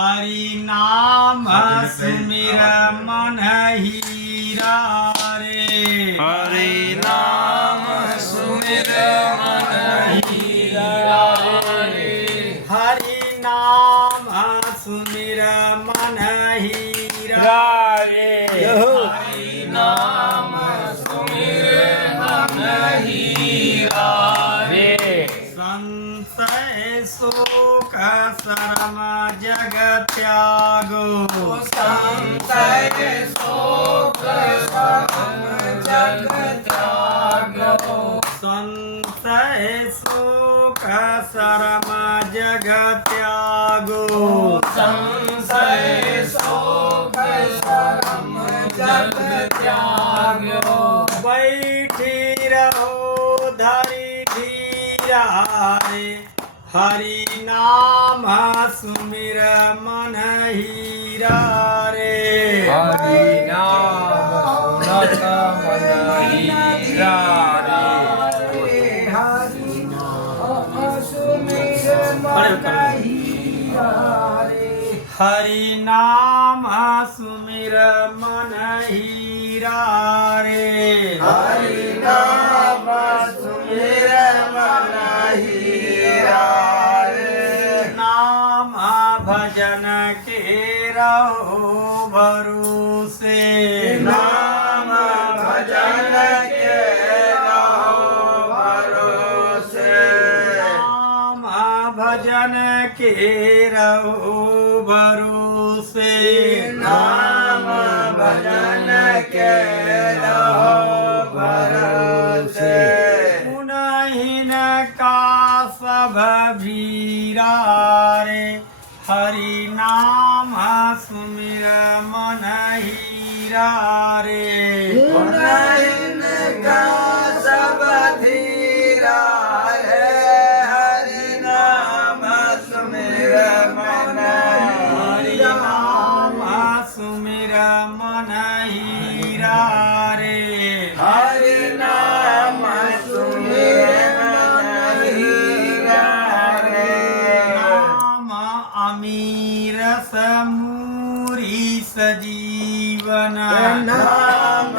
हरि नाम सुमिर मन हीरा रे। हरि नाम सुमिर मन हीरा रे। हरि नाम सुमिर मन हीरा रे। हरि नाम सुमिर मन हीरा रे। संशय शोक शरम जग त्यागो। संशय शोक शरम जग त्यागो। संशय शोक शरम जग त्यागो। संशय शोक शरम जग त्यागो। बैठी रहो धरि धीरा रे। हरि नाम सुमिर मन हीरा रे। हरि नाम सुनत मन हीरा रे। हरि नाम सुमिर मन हीरा रे। हरि नाम सुमिर मन हीरा रे। हरि नाम सुमिर मन हीरा रे। नाम भजन के रहो भरोसे। नाम भजन के रहो भरोसे। नाम भजन के रहो भरोसे। नाम भजन के रहो भरोसे। गुणहीन का सब भीरा रे। हरि नाम सुमिर मन हीरा रे। गुणहीन का सब धीरा है। हरि नाम सुमिर मन हरि नाम सुमिर मन हीरा रे। हरि नाम सुमिर मन हीरा रे। नाम अमीर समूरी सजीवन। नाम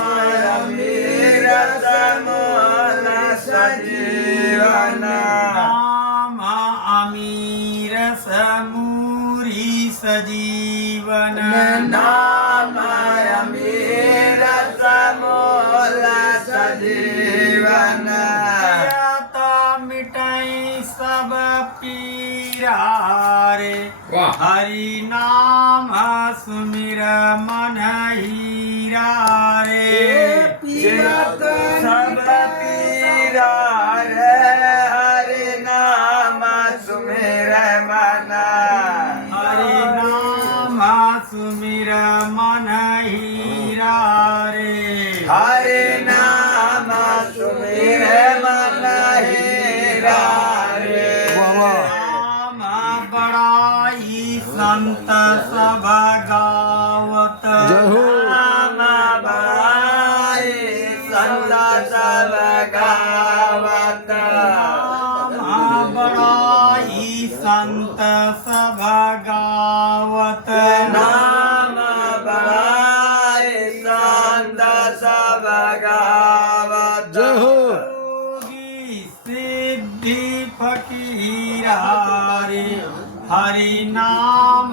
अमीर समूल सजीवन। नाम अमीर समूरी सजीवन। नाम अमीर समूल सजीवन। तो मिटाई सब पीरा रे। वाह। हरि नाम सुमिर मन हीरा रे। चिरत सब पीरा रे। हरि नाम सुमिर मन। हरि नाम सुमिर मन हीरा रे। हरि नाम सुमिर मन हीरा रे। नाम बड़ाई संत सब गावत। नाम बड़ाई संत सब गावत। नाम बड़ाई संत सब गावत। नाम बड़ाई संत सब गावत। योगी सिद्धि फकीरा रे। हरि नाम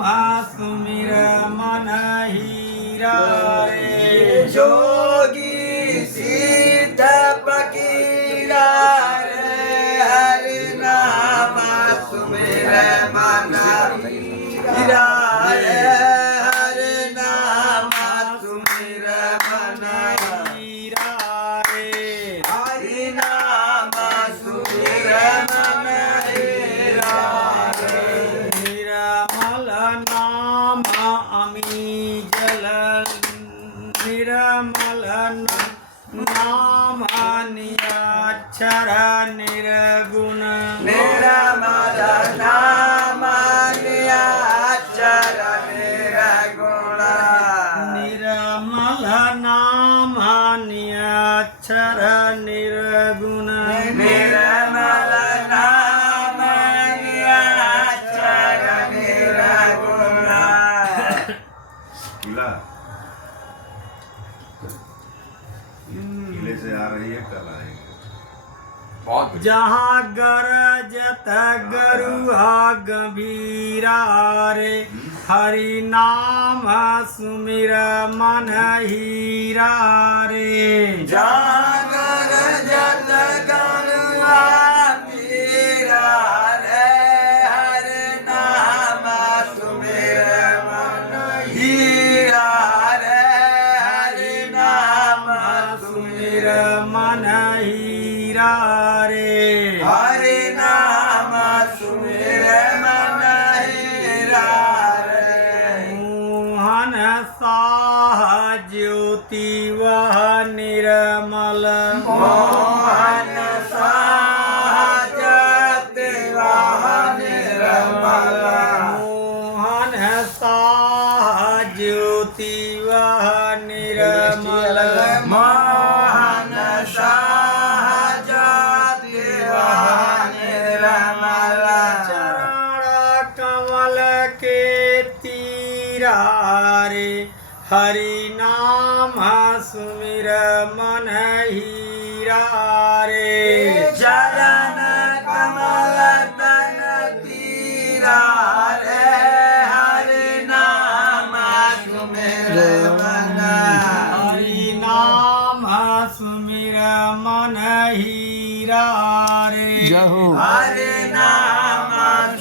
सुमिर मन हीरा रे। जोगी सिद्ध फकीरा रे। हरि नाम सुमिर मन हीरा रे। हरि नाम सुमिर मन हीरा रे। हरि नाम सुमिर मन हीरा रे। निर्मल नाम अमी जल। निर्मल नाम निराक्षर निर्गुण। निर्मल नाम निराक्षर निर्गुण। निर्मल नाम निराक्षर निर्गुण। निर्मल नाम निराक्षर निर्गुण। जहाँ गरजत गरुआ गंभीरा रे हरि नाम सुमिर मन हीरा रे जागर जत गरुआ पीरा रे हरि नाम सुमिर मन हीरा रे हरि नाम सुमिर मन हीरा रे हरि नाम सुमिर मन हीरा रे मोहन साह ज्योति वह निर्मल मोहन साजत वाहन निर्मल मोहन साह ज्योति वह निर्मल मोहन साजत वाहन निर्मल चरण कमल के तीरा रे हरि नाम सुमिर मन हीरा रे चरण कमल तन तीरा रे हरि नाम सुमिर मन हरि नाम सुमिर मन हीरा रे हरि नाम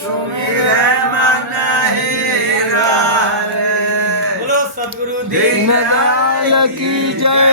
सुमिर मन हीरा रे बोलो सद्गुरु दीन दीनदयाल की जय।